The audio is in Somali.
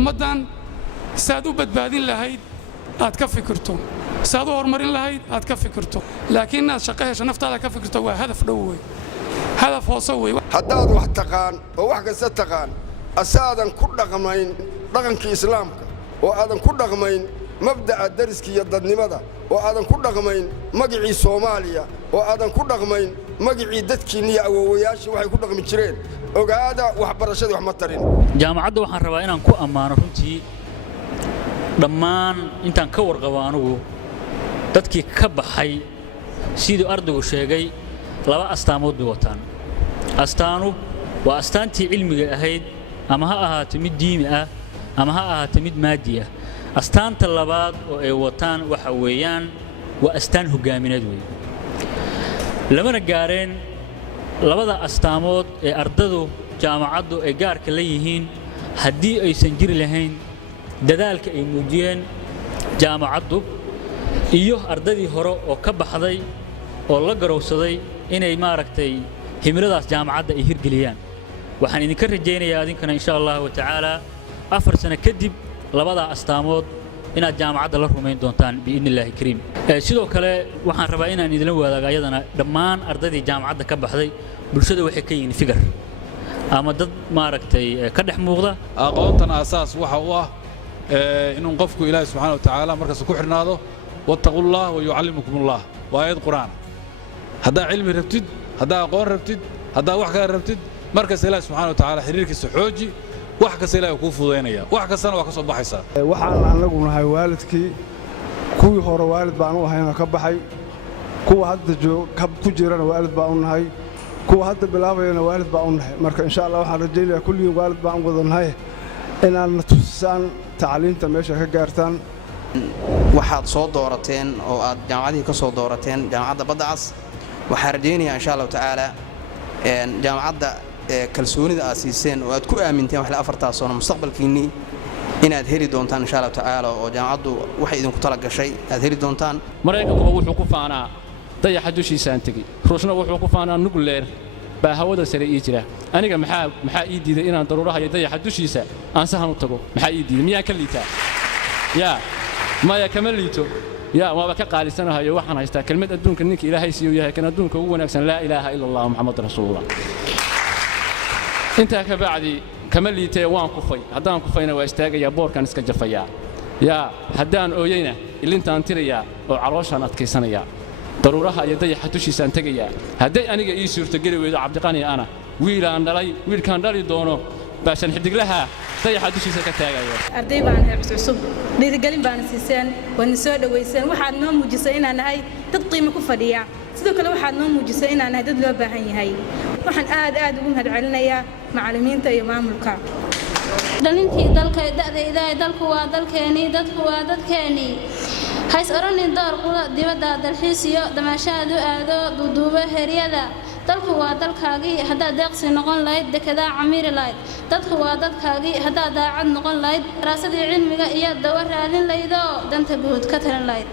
ummaddan saad u badbaadin lahayd aad ka fikirto saad u horumarin lahayd aad ka fikirto laakiin inaad shaqo hesho naftaada ka fikirto waa hadaf dhow wey hadaf hoose wey haddaad wax taqaan oo wax kasta taqaan asaadan ku dhaqmayn dhaqankii islaamka oo aadan ku dhaqmayn mabda'a dariska iyo dadnimada oo aadan ku dhaqmayn magicii Soomaaliya oo aadan ku dhaqmayn magicii dadkiina iyo awoowayaashii waxay ku dhaqmi jireen ogaada waxbarashada wax ma tarin jaamacadda waxaan rabaa inaan ku ammaano runtii dhammaan intaan ka warqabo anigu dadkii ka baxay sidoo ardaygu sheegay laba astaamood bay wataan astaanu waa astaantii cilmiga ahayd ama ha ahaato mid diimi ah ama ha ahaato mid maadi ah astaanta labaad oo ay wataan waxa weeyaan waa astaan hogaamineed weey lamana gaareen labada astaamood ee ardadu jaamacaddu ay gaarka la yihiin haddii aysan jiri lahayn dadaalka ay muujiyeen jaamacaddu iyo ardadii hore oo ka baxday oo la garowsaday inay maaragtay himiladaas jaamacadda ay hirgeliyaan waxaan idinka rajaynayaa adinkana insha Allah ta'ala 4 sano kadib labada astaamood inaad jaamacadda la rumayn doontaan biidnillaahi kariim sidoo kale waxaan rabaa inaan idin wadaago ayadana dhammaan ardadii jaamacadda ka baxday bulshada waxay ka yihiin figar ama dad maaragtay ka dhex muuqda aqoontan asaas waxa uu ah inuu qofku Ilaahay subhanahu wa ta'ala markaas ku xirnaado wattaqullah wa yu'allimukumullah waa ayad quraan hadaa cilmi rabtid hadaa aqoon rabtid hadaa wax ka rabtid markaas Ilaahay subhanahu wa ta'ala xiriirkiisa xooji wax ka Ilaahay ku fududeynaya wax kastana waa ka soo baxaysa waxaan anagu nahay waalidkii kuwii hore waalid baan u ahayn ka baxay kuwa hadda ku jirana waalid baan u nahay kuwa hadda bilaabayna waalid baan u nahay marka insha Allah waxaan rajaynayaa kulliin waalid baan u wadanahay inaan tusaan tacliinta meesha ka gaartaan waxaad soo doorateen oo aad jaamacadii ka soo doorateen jaamacadda Badda Cas waxaan rajaynayaa insha Allah ta'ala jaamacadda kalsoonida aad siiseen oo aad ku aaminteen wax la 4 sano mustaqbalkiinii inaad heli doontaan insha Allah ta'ala oo jaamacaddu waxay idinku tala gashay aad heli doontaan Mareykanku wuxuu ku faanaa dayaxa dushiisa aan tagay ruushna wuxuu ku faanaa nuclear baa hawada sare ii jira aniga maxaa ii diiday inaan daruuraha iyo dayaxa dushiisa aan sahan u tago maxaa ii diiday miyaa ka liitaa yaa maya kama liito yaa waaba ka qaalisanahayo waxaan haystaa kelmad adduunka ninka Ilaahay siiyo yahay kan adduunka ugu wanaagsan laa ilaaha illa allah muhammadur rasuulullah inta ka bacdi kama liitay waan kufay haddaan kufayna waa istaagayaa boorkan iska jafayaa yaa haddaan ooyayna ilintaan tirayaa oo calooshaan adkaysanaya daruuraha iyo dayaxa dushiisaan tagayaa hadday aniga ii suurto geli weydo cabdiqani ana wiilkaan dhali doono baashan xidiglaha dayaxa dushiisa ka taagayo arday baan cusub dhiirigelin baan siiseen waan soo dhaweyseen waxaad noo muujisay inaan nahay dad qiimo ku fadhiya sidoo kale waxaad noo muujisay inaan nahay dad loo baahan yahay waxaan aad ugu mahadcelinayaa macallimiinta iyo maamulka dhalintii dalka da'dayda dalku waa dalkeeni dadku waa dadkeeni hays oranin door quda dibadda dalxiis iyo damaashaad u aado duuduuba heryada dalku waa dalkaagii hadaa deeqsi noqon lahayd dekada camiri lahayd dadku waa dadkaagii hadaa daacad noqon lahayd daraasadii cilmiga iyo dawa raadin lahayd oo danta guud ka talan lahayd